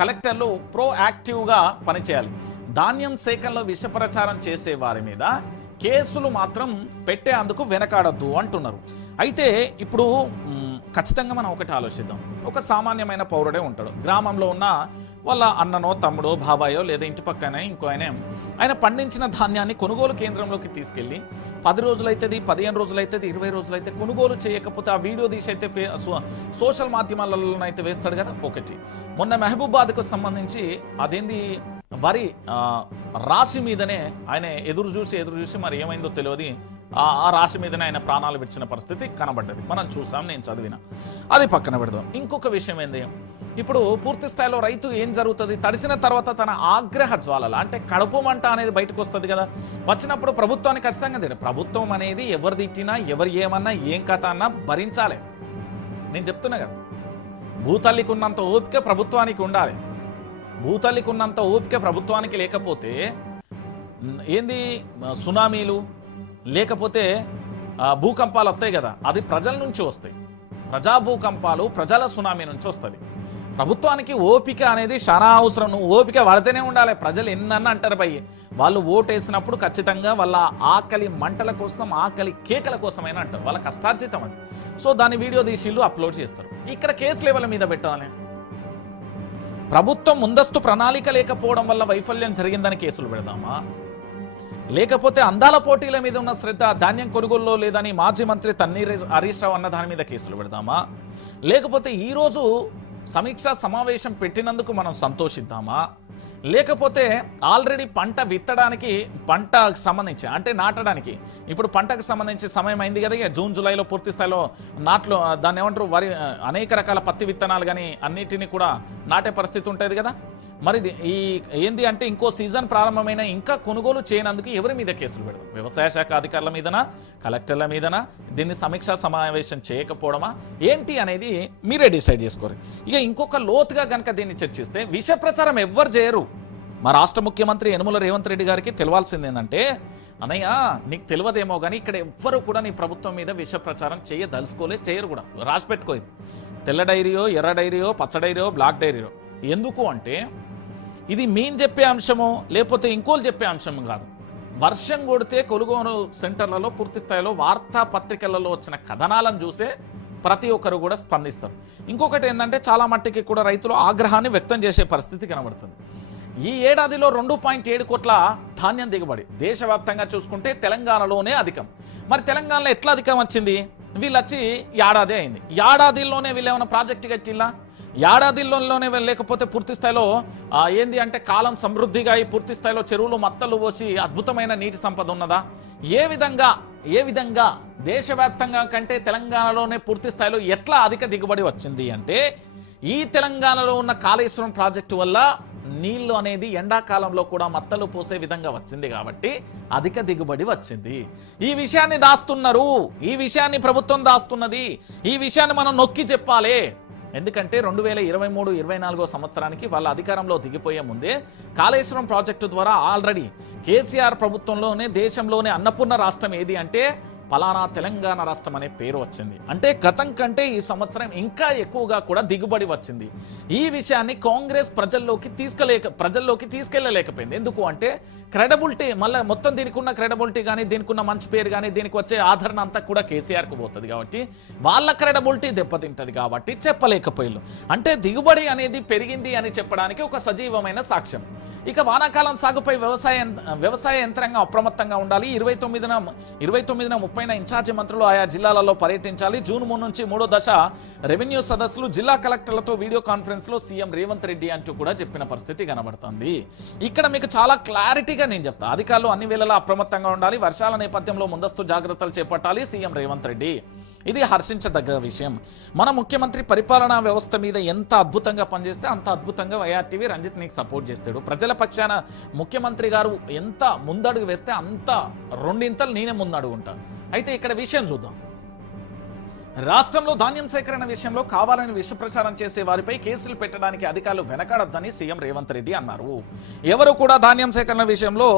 కలెక్టర్లు ప్రోయాక్టివ్గా పనిచేయాలి. ధాన్యం సేకరణలో విష ప్రచారం చేసే వారి మీద కేసులు మాత్రం పెట్టేందుకు వెనకాడద్దు అంటున్నారు. అయితే ఇప్పుడు ఖచ్చితంగా మనం ఒకటి ఆలోచిద్దాం. ఒక సామాన్యమైన పౌరుడే ఉంటాడు, గ్రామంలో ఉన్న వాళ్ళ అన్ననో తమ్ముడో బాబాయో లేదా ఇంటి పక్కన ఇంకో ఆయన పండించిన ధాన్యాన్ని కొనుగోలు కేంద్రంలోకి తీసుకెళ్ళి 10 రోజులైతుంది, 15 రోజులైతుంది, 20 రోజులైతే కొనుగోలు చేయకపోతే ఆ వీడియో తీసి అయితే సోషల్ మాధ్యమాలలోనైతే వేస్తాడు కదా. ఒకటి మొన్న మహబూబాద్కు సంబంధించి అదేంది వరి రాశి మీదనే ఆయన ఎదురు చూసి మరి ఏమైందో తెలియదు, ఆ రాశి మీదనే ఆయన ప్రాణాలు విడిచిన పరిస్థితి కనబడ్డది. మనం చూసాం, నేను చదివిన. అది పక్కన పెడదాం. ఇంకొక విషయం ఏంది, ఇప్పుడు పూర్తి స్థాయిలో రైతు ఏం జరుగుతుంది, తడిసిన తర్వాత తన ఆగ్రహ జ్వాలలు అంటే కడుపు మంట అనేది బయటకు వస్తుంది కదా. వచ్చినప్పుడు ప్రభుత్వానికి ఖచ్చితంగా తెలియదు. ప్రభుత్వం అనేది ఎవరు తిట్టినా ఎవరు ఏమన్నా ఏం కథ అన్నా భరించాలి. నేను చెప్తున్నా కదా, భూతల్లికి ఉన్నంత ఓపిక ప్రభుత్వానికి ఉండాలి. భూతల్లికి ఉన్నంత ఓపిక ప్రభుత్వానికి లేకపోతే ఏంది సునామీలు లేకపోతే భూకంపాలు వస్తాయి కదా, అది ప్రజల నుంచి వస్తాయి. ప్రజా భూకంపాలు ప్రజల సునామీ నుంచి వస్తుంది. ప్రభుత్వానికి ఓపిక అనేది చాలా అవసరం. నువ్వు ఓపిక పడితేనే ఉండాలి. ప్రజలు ఎన్నన్నా అంటారు భయ్, వాళ్ళు ఓటేసినప్పుడు ఖచ్చితంగా వాళ్ళ ఆకలి మంటల కోసం, ఆకలి కేకల కోసమైనా అంటారు. వాళ్ళ కష్టార్జితం అది. సో దాని వీడియో తీసి అప్లోడ్ చేస్తారు. ఇక్కడ కేసు లెవెల్ మీద పెట్టాలి. ప్రభుత్వం ముందస్తు ప్రణాళిక లేకపోవడం వల్ల వైఫల్యం జరిగిందని కేసులు పెడదామా, లేకపోతే అందాల పోటీల మీద ఉన్న శ్రద్ధ ధాన్యం కొనుగోలులో లేదని మాజీ మంత్రి తన్నీర్ హరీష్ రావు అన్న దాని మీద కేసులు పెడదామా, లేకపోతే ఈరోజు సమీక్షా సమావేశం పెట్టినందుకు మనం సంతోషిద్దామా, లేకపోతే ఆల్రెడీ పంట విత్తడానికి పంటకు సంబంధించి అంటే నాటడానికి ఇప్పుడు పంటకు సంబంధించి సమయం అయింది కదా. ఇక జూన్ జూలైలో పూర్తి స్థాయిలో నాట్లు దాన్ని ఏమంటారు వరి అనేక రకాల పత్తి విత్తనాలు కానీ అన్నిటినీ కూడా నాటే పరిస్థితి ఉంటుంది కదా. మరి ఈ ఏంది అంటే ఇంకో సీజన్ ప్రారంభమైన ఇంకా కొనుగోలు చేయనందుకు ఎవరి మీద కేసులు పెడదాం? వ్యవసాయ శాఖ అధికారుల మీదనా, కలెక్టర్ల మీదనా? దీన్ని సమీక్షా సమావేశం చేయకపోవడమా ఏంటి అనేది మీరే డిసైడ్ చేసుకోరు. ఇక ఇంకొక లోతుగా కనుక దీన్ని చర్చిస్తే విష ప్రచారం ఎవ్వరు చేయరు. మా రాష్ట్ర ముఖ్యమంత్రి యనమల రేవంత్ రెడ్డి గారికి తెలియాల్సింది ఏంటంటే, అన్నయ్య నీకు తెలియదేమో కానీ ఇక్కడ ఎవ్వరు కూడా నీ ప్రభుత్వం మీద విష ప్రచారం చేయరు కూడా. రాసి పెట్టుకో, ఇది తెల్ల డైరీయో, ఎర్ర డైరీయో, పచ్చ డైరీయో, బ్లాక్ డైరీయో. ఎందుకు అంటే ఇది మేము చెప్పే అంశమో లేకపోతే ఇంకోళ్ళు చెప్పే అంశం కాదు. వర్షం కొడితే కొనుగోలు సెంటర్లలో పూర్తి స్థాయిలో వార్తాపత్రికలలో వచ్చిన కథనాలను చూసే ప్రతి ఒక్కరు కూడా స్పందిస్తారు. ఇంకొకటి ఏంటంటే చాలా మట్టికి కూడా రైతులు ఆగ్రహాన్ని వ్యక్తం చేసే పరిస్థితి కనబడుతుంది. ఈ ఏడాదిలో 2.7 కోట్ల ధాన్యం దిగుబడి దేశవ్యాప్తంగా చూసుకుంటే తెలంగాణలోనే అధికం. మరి తెలంగాణలో ఎట్లా అధికం వచ్చింది? వీళ్ళు వచ్చి ఏడాది అయింది. ఏడాదిలోనే వీళ్ళు ఏమైనా ప్రాజెక్టు కట్టిల్లా? ఏడాదిలోనే లేకపోతే పూర్తి స్థాయిలో ఏంది అంటే కాలం సమృద్ధిగా ఈ పూర్తి స్థాయిలో చెరువులు మత్తలు పోసి అద్భుతమైన నీటి సంపద ఉన్నదా? ఏ విధంగా దేశవ్యాప్తంగా కంటే తెలంగాణలోనే పూర్తి స్థాయిలో ఎట్లా అధిక దిగుబడి వచ్చింది అంటే ఈ తెలంగాణలో ఉన్న కాళేశ్వరం ప్రాజెక్టు వల్ల నీళ్లు అనేది ఎండాకాలంలో కూడా మత్తలు పోసే విధంగా వచ్చింది కాబట్టి అధిక దిగుబడి వచ్చింది. ఈ విషయాన్ని దాస్తున్నారు, ఈ విషయాన్ని ప్రభుత్వం దాస్తున్నది, ఈ విషయాన్ని మనం నొక్కి చెప్పాలి. ఎందుకంటే 2023-24 సంవత్సరానికి వాళ్ళ అధికారంలో దిగిపోయే ముందే కాళేశ్వరం ప్రాజెక్టు ద్వారా ఆల్రెడీ కేసీఆర్ ప్రభుత్వంలోనే దేశంలోనే అన్నపూర్ణ రాష్ట్రం ఏది అంటే పలానా తెలంగాణ రాష్ట్రం అనే పేరు వచ్చింది. అంటే గతం కంటే ఈ సంవత్సరం ఇంకా ఎక్కువగా కూడా దిగుబడి వచ్చింది. ఈ విషయాన్ని కాంగ్రెస్ ప్రజల్లోకి తీసుకెళ్లలేకపోయింది. ఎందుకు అంటే క్రెడిబిలిటీ, మళ్ళీ మొత్తం దీనికి ఉన్న క్రెడిబిలిటీ కానీ దీనికి ఉన్న మంచి పేరు కానీ దీనికి వచ్చే ఆదరణ అంతా కూడా కేసీఆర్కు పోతుంది కాబట్టి వాళ్ళ క్రెడిబిలిటీ దెబ్బతింటది కాబట్టి చెప్పలేకపోయారు. అంటే దిగుబడి అనేది పెరిగింది అని చెప్పడానికి ఒక సజీవమైన సాక్ష్యం. ఇక వానాకాలం సాగుపై వ్యవసాయ యంత్రాంగం అప్రమత్తంగా ఉండాలి. 29న 30న ఇన్ఛార్జి మంత్రులు ఆయా జిల్లాలలో పర్యటించాలి. జూన్ 3 నుంచి 3వ దశ రెవెన్యూ సదస్సులు జిల్లా కలెక్టర్లతో వీడియో కాన్ఫరెన్స్ లో సీఎం రేవంత్ రెడ్డి అంటూ కూడా చెప్పిన పరిస్థితి కనబడుతుంది. ఇక్కడ మీకు చాలా క్లారిటీగా నేను చెప్తా, అధికారులు అన్ని వేళలా అప్రమత్తంగా ఉండాలి. వర్షాల నేపథ్యంలో ముందస్తు జాగ్రత్తలు చేపట్టాలి సీఎం రేవంత్ రెడ్డి. ఇది హర్షించదగ్గ విషయం. మన ముఖ్యమంత్రి పరిపాలనా వ్యవస్థ మీద ఎంత అద్భుతంగా పనిచేస్తే అంత అద్భుతంగా వైఆర్టీవీ రంజిత్ నీకు సపోర్ట్ చేస్తాడు. ప్రజల పక్షాన ముఖ్యమంత్రి గారు ఎంత ముందడుగు వేస్తే అంత రెండింతలు నేనే ముందడుగు ఉంటాను. అయితే ఇక్కడ విషయం చూద్దాం. రాష్ట్రంలో ధాన్యం సేకరణ విషయంలో కావాలని విష ప్రచారం చేసే వారిపై కేసులు పెట్టడానికి అధికారులు వెనకాడొద్దని సీఎం రేవంత్ రెడ్డి అన్నారు. ఎవరు కూడా ధాన్యం సేకరణ విషయంలో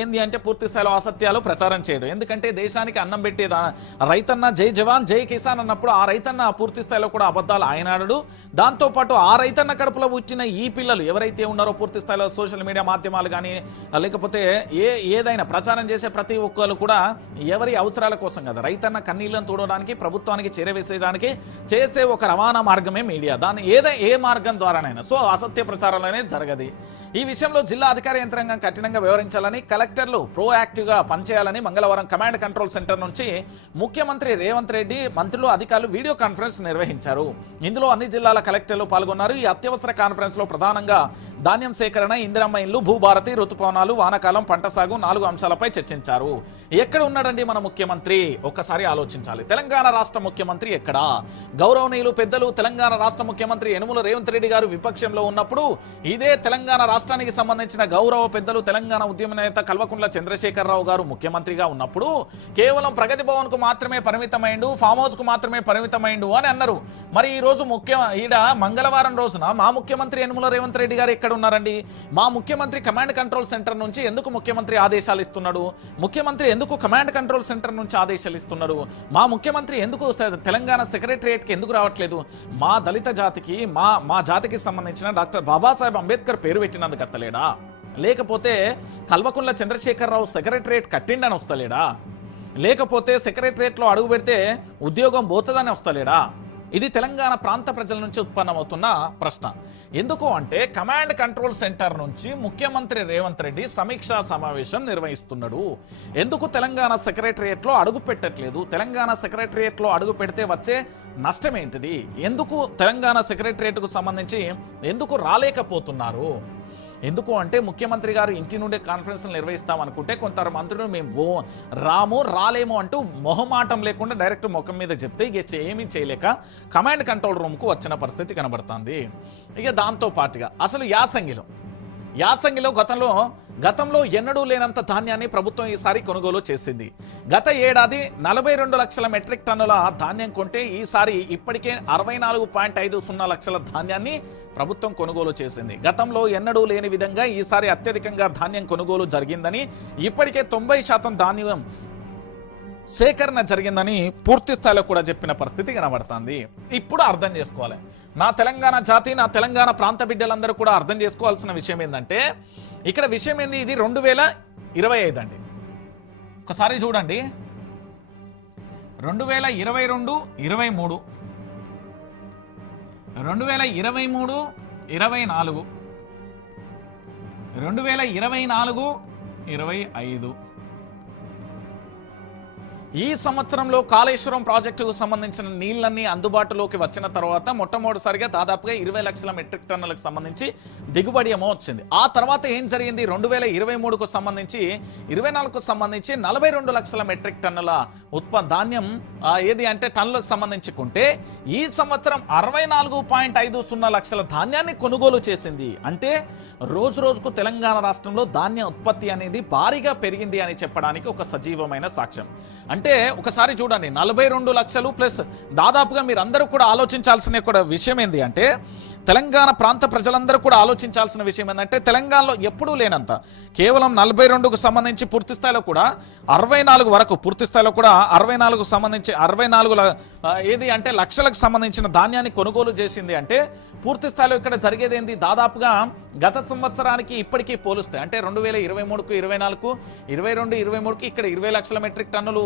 ఏంది అంటే పూర్తి స్థాయిలో అసత్యాలు ప్రచారం చేయడం. ఎందుకంటే దేశానికి అన్నం పెట్టే రైతన్న జై జవాన్ జై కిసాన్ అన్నప్పుడు ఆ రైతన్న పూర్తి స్థాయిలో కూడా అబద్ధాలు ఆయనాడు. దాంతోపాటు ఆ రైతన్న కడుపులో వచ్చిన ఈ పిల్లలు ఎవరైతే ఉన్నారో పూర్తి స్థాయిలో సోషల్ మీడియా మాధ్యమాలు కానీ లేకపోతే ఏదైనా ప్రచారం చేసే ప్రతి ఒక్కరు కూడా ఎవరి అవసరాల కోసం కదా, రైతన్న కన్నీళ్లను తోడడానికి ప్రభుత్వానికి చేరవేసేయడానికి చేసే ఒక రవాణా మార్గమే మీడియా. దాన్ని ఏ మార్గం ద్వారానైనా సో అసత్య ప్రచారాలనే జరగదు. ఈ విషయంలో జిల్లా అధికార యంత్రాంగం కఠినంగా వ్యవహరించాలని, కలెక్టర్లు ప్రోయాక్టివ్గా పనిచేయాలని మంగళవారం కమాండ్ కంట్రోల్ సెంటర్ నుంచి ముఖ్యమంత్రి రేవంత్ రెడ్డి మంత్రులు అధికారులు వీడియో కాన్ఫరెన్స్ నిర్వహించారు. ఇందులో అన్ని జిల్లాల కలెక్టర్లు పాల్గొన్నారు. ఈ అత్యవసర కాన్ఫరెన్స్ లో ప్రధానంగా ధాన్యం సేకరణ, ఇందిరమ్మ ఇల్లు, భూభారతి, ఋతుపవనాలు, వానాకాలం, పంట సాగు 4 అంశాలపై చర్చించారు. ఎక్కడ ఉన్నాడండి మన ముఖ్యమంత్రి? ఒక్కసారి ఆలోచించాలి. తెలంగాణ రాష్ట్ర ముఖ్యమంత్రి ఎక్కడా? గౌరవనీయులు పెద్దలు తెలంగాణ రాష్ట్ర ముఖ్యమంత్రి యనుమల రేవంత్ రెడ్డి గారు విపక్షంలో ఉన్నప్పుడు ఇదే తెలంగాణ రాష్ట్రానికి సంబంధించిన గౌరవ పెద్దలు తెలంగాణ ఉద్యమ నేత కల్వకుంట్ల చంద్రశేఖరరావు గారు ముఖ్యమంత్రిగా ఉన్నప్పుడు కేవలం ప్రగతి భవన్ కు మాత్రమే పరిమితమైండు, ఫామ్ హౌస్ కు మాత్రమే పరిమితమైండు అని అన్నారు. మరి ఈ రోజు ఈడ మంగళవారం రోజున మా ముఖ్యమంత్రి యనుమల రేవంత్ రెడ్డి గారు ఎక్కడ ఉన్నారండి? మా ముఖ్యమంత్రి కమాండ్ కంట్రోల్ సెంటర్ నుంచి ఎందుకు ముఖ్యమంత్రి ఆదేశాలు ఇస్తున్నాడు? ముఖ్యమంత్రి ఎందుకు కమాండ్ కంట్రోల్ సెంటర్ నుంచి ఆదేశాలు ఇస్తున్నాడు? మా ముఖ్యమంత్రి ఎందుకు తెలంగాణ సెక్రటరియట్ కి ఎందుకు రావట్లేదు? మా దళిత జాతికి మా జాతికి సంబంధించిన డాక్టర్ బాబాసాహెబ్ అంబేద్కర్ పేరు పెట్టినందుకు అత్తలేడా? లేకపోతే కల్వకుంట్ల చంద్రశేఖరరావు సెక్రటరియట్ కట్టిండని వస్తలేడా? లేకపోతే సెక్రటరియట్ లో అడుగు పెడితే ఉద్యోగం పోతుందని వస్తలేడా? ఇది తెలంగాణ ప్రాంత ప్రజల నుంచి ఉత్పన్నమవుతున్న ప్రశ్న. ఎందుకు అంటే కమాండ్ కంట్రోల్ సెంటర్ నుంచి ముఖ్యమంత్రి రేవంత్ రెడ్డి సమీక్షా సమావేశం నిర్వహిస్తున్నాడు. ఎందుకు తెలంగాణ సెక్రటరియట్ లో అడుగు పెట్టట్లేదు? తెలంగాణ సెక్రటరియట్ లో అడుగు పెడితే వచ్చే నష్టం ఏంటిది? ఎందుకు తెలంగాణ సెక్రటరియట్ కు సంబంధించి ఎందుకు రాలేకపోతున్నారు? ఎందుకు అంటే ముఖ్యమంత్రి గారు ఇంటి నుండే కాన్ఫరెన్స్ నిర్వహిస్తాం అనుకుంటే కొందరు మంత్రులు మేము రాలేము అంటూ మొహమాటం లేకుండా డైరెక్ట్ ముఖం మీద చెప్తే ఇక ఏమీ చేయలేక కమాండ్ కంట్రోల్ రూమ్కు వచ్చిన పరిస్థితి కనబడుతుంది. ఇక దాంతో పాటుగా అసలు యాసంగిలో గతంలో ఎన్నడూ లేనంత ధాన్యాన్ని ప్రభుత్వం ఈసారి కొనుగోలు చేసింది. గత ఏడాది 42 లక్షల మెట్రిక్ టన్నుల ధాన్యం కొంటే ఈసారి ఇప్పటికే 64.50 లక్షల ధాన్యాన్ని ప్రభుత్వం కొనుగోలు చేసింది. గతంలో ఎన్నడూ లేని విధంగా ఈసారి అత్యధికంగా ధాన్యం కొనుగోలు జరిగిందని, ఇప్పటికే 90% ధాన్యం సేకరణ జరిగిందని పూర్తి స్థాయిలో కూడా చెప్పిన పరిస్థితి కనబడుతుంది. ఇప్పుడు అర్థం చేసుకోవాలి నా తెలంగాణ జాతి, నా తెలంగాణ ప్రాంత బిడ్డలందరూ కూడా అర్థం చేసుకోవాల్సిన విషయం ఏంటంటే ఇక్కడ విషయం ఏంది, ఇది 2025 అండి. ఒకసారి చూడండి 2022, 23, 2023, 24, 2024, 25 ఈ సంవత్సరంలో కాళేశ్వరం ప్రాజెక్టుకు సంబంధించిన నీళ్లన్నీ అందుబాటులోకి వచ్చిన తర్వాత మొట్టమొదటిసారిగా దాదాపుగా 20 లక్షల మెట్రిక్ టన్నులకు సంబంధించి దిగుబడి ఏమో వచ్చింది. ఆ తర్వాత ఏం జరిగింది, 2023కు సంబంధించి 24కు సంబంధించి 42 లక్షల మెట్రిక్ టన్నుల ధాన్యం ఏది అంటే టన్నులకు సంబంధించి కొంటే ఈ సంవత్సరం 64.50 లక్షల ధాన్యాన్ని కొనుగోలు చేసింది. అంటే రోజు రోజుకు తెలంగాణ రాష్ట్రంలో ధాన్య ఉత్పత్తి అనేది భారీగా పెరిగింది అని చెప్పడానికి ఒక సజీవమైన సాక్ష్యం. అంటే ఒకసారి చూడండి 42 లక్షలు ప్లస్ దాదాపుగా మీరు అందరూ కూడా ఆలోచించాల్సిన కూడా విషయం ఏంటి అంటే తెలంగాణ ప్రాంత ప్రజలందరూ కూడా ఆలోచించాల్సిన విషయం ఏంటంటే తెలంగాణలో ఎప్పుడూ లేనంత కేవలం 42కు సంబంధించి పూర్తి స్థాయిలో కూడా 64 వరకు పూర్తి స్థాయిలో కూడా 64కు సంబంధించి 64 ఏది అంటే లక్షలకు సంబంధించిన ధాన్యాన్ని కొనుగోలు చేసింది. అంటే పూర్తి స్థాయిలో ఇక్కడ జరిగేది ఏంది, దాదాపుగా గత సంవత్సరానికి ఇప్పటికీ పోలిస్తే అంటే 2023కు 24కు 22, 23కి ఇక్కడ 20 లక్షల మెట్రిక్ టన్నులు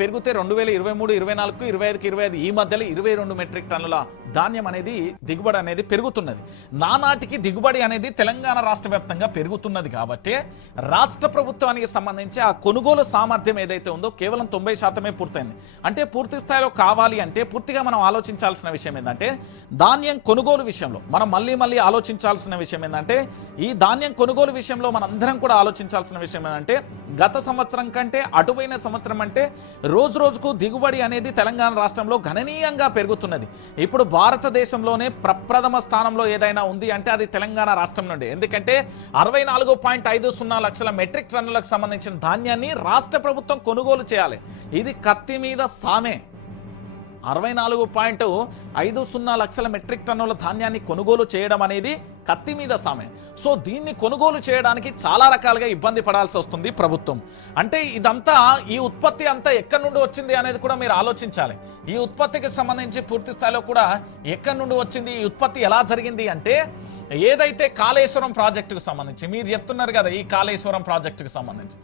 పెరిగితే 2023, 24కు 25కి 25 ఈ మధ్యలో 22 మెట్రిక్ టన్నుల ధాన్యం అనేది దిగుబడి అనేది పెరుగుతున్నది. నానాటికి దిగుబడి అనేది తెలంగాణ రాష్ట్ర వ్యాప్తంగా పెరుగుతున్నది కాబట్టి రాష్ట్ర ప్రభుత్వానికి సంబంధించి ఆ కొనుగోలు సామర్థ్యం ఏదైతే ఉందో కేవలం 90% పూర్తయింది. అంటే పూర్తి స్థాయిలో కావాలి అంటే పూర్తిగా మనం ఆలోచించాల్సిన విషయం ఏంటంటే ధాన్యం కొనుగోలు విషయంలో మనం మళ్ళీ ఆలోచించాల్సిన విషయం ఏంటంటే ఈ ధాన్యం కొనుగోలు విషయంలో మనందరం కూడా ఆలోచించాల్సిన విషయం ఏంటంటే గత సంవత్సరం కంటే అటువైన సంవత్సరం అంటే రోజు రోజుకు దిగుబడి అనేది తెలంగాణ రాష్ట్రంలో గణనీయంగా పెరుగుతున్నది. ఇప్పుడు భారతదేశంలోనే ప్రప్రథమ స్థానంలో ఏదైనా ఉంది అంటే అది తెలంగాణ రాష్ట్రం నుండి. ఎందుకంటే 64.50 లక్షల మెట్రిక్ టన్నులకు సంబంధించిన ధాన్యాన్ని రాష్ట్ర ప్రభుత్వం కొనుగోలు చేయాలి. ఇది కత్తి మీద సామే. 64.50 లక్షల మెట్రిక్ టన్నుల ధాన్యాన్ని కొనుగోలు చేయడం అనేది కత్తి మీద సామే. సో దీన్ని కొనుగోలు చేయడానికి చాలా రకాలుగా ఇబ్బంది పడాల్సి వస్తుంది ప్రభుత్వం. అంటే ఇదంతా ఈ ఉత్పత్తి అంతా ఎక్కడి నుండి వచ్చింది అనేది కూడా మీరు ఆలోచించాలి. ఈ ఉత్పత్తికి సంబంధించి పూర్తి స్థాయిలో కూడా ఎక్కడి నుండి వచ్చింది, ఈ ఉత్పత్తి ఎలా జరిగింది అంటే ఏదైతే కాళేశ్వరం ప్రాజెక్టుకు సంబంధించి మీరు చెప్తున్నారు కదా, ఈ కాళేశ్వరం ప్రాజెక్టుకు సంబంధించి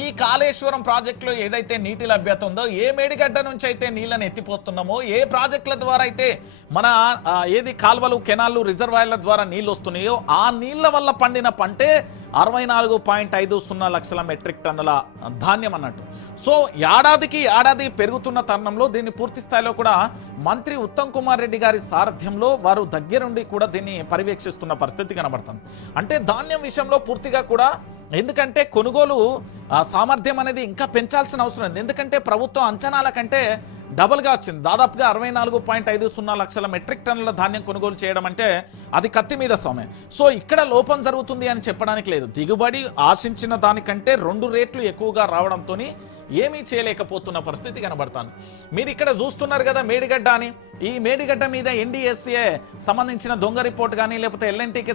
ఈ కాళేశ్వరం ప్రాజెక్టులో ఏదైతే నీటి లభ్యత ఉందో, ఏ మేడిగడ్డ నుంచి అయితే నీళ్ళని ఎత్తిపోతున్నామో, ఏ ప్రాజెక్టుల ద్వారా అయితే మన ఏది కాల్వలు, కెనాళ్ళు, రిజర్వాయర్ల ద్వారా నీళ్ళు వస్తున్నాయో ఆ నీళ్ల వల్ల పండిన పంటే 64.50 లక్షల మెట్రిక్ టన్నుల ధాన్యం అన్నట్టు. సో ఏడాది పెరుగుతున్న తరుణంలో దీన్ని పూర్తి స్థాయిలో కూడా మంత్రి ఉత్తమ్ కుమార్ రెడ్డి గారి సారథ్యంలో వారు దగ్గరుండి కూడా దీన్ని పర్యవేక్షిస్తున్న పరిస్థితి కనబడుతుంది. అంటే ధాన్యం విషయంలో పూర్తిగా కూడా, ఎందుకంటే కొనుగోలు సామర్థ్యం అనేది ఇంకా పెంచాల్సిన అవసరం ఉంది. ఎందుకంటే ప్రభుత్వం అంచనాల కంటే డబుల్గా వచ్చింది. దాదాపుగా 64.50 లక్షల మెట్రిక్ టన్నుల ధాన్యం కొనుగోలు చేయడం అంటే అది కత్తి మీద సొమ్మే. సో ఇక్కడ లోపం జరుగుతుంది అని చెప్పడానికి లేదు. దిగుబడి ఆశించిన దానికంటే 2 రెట్లు ఎక్కువగా రావడంతో ఏమీ చేయలేకపోతున్న పరిస్థితి కనబడుతుంది. మీరు ఇక్కడ చూస్తున్నారు కదా మేడిగడ్డ అని. ఈ మేడిగడ్డ మీద NDSA సంబంధించిన దొంగ రిపోర్ట్ కానీ లేకపోతే LNTకి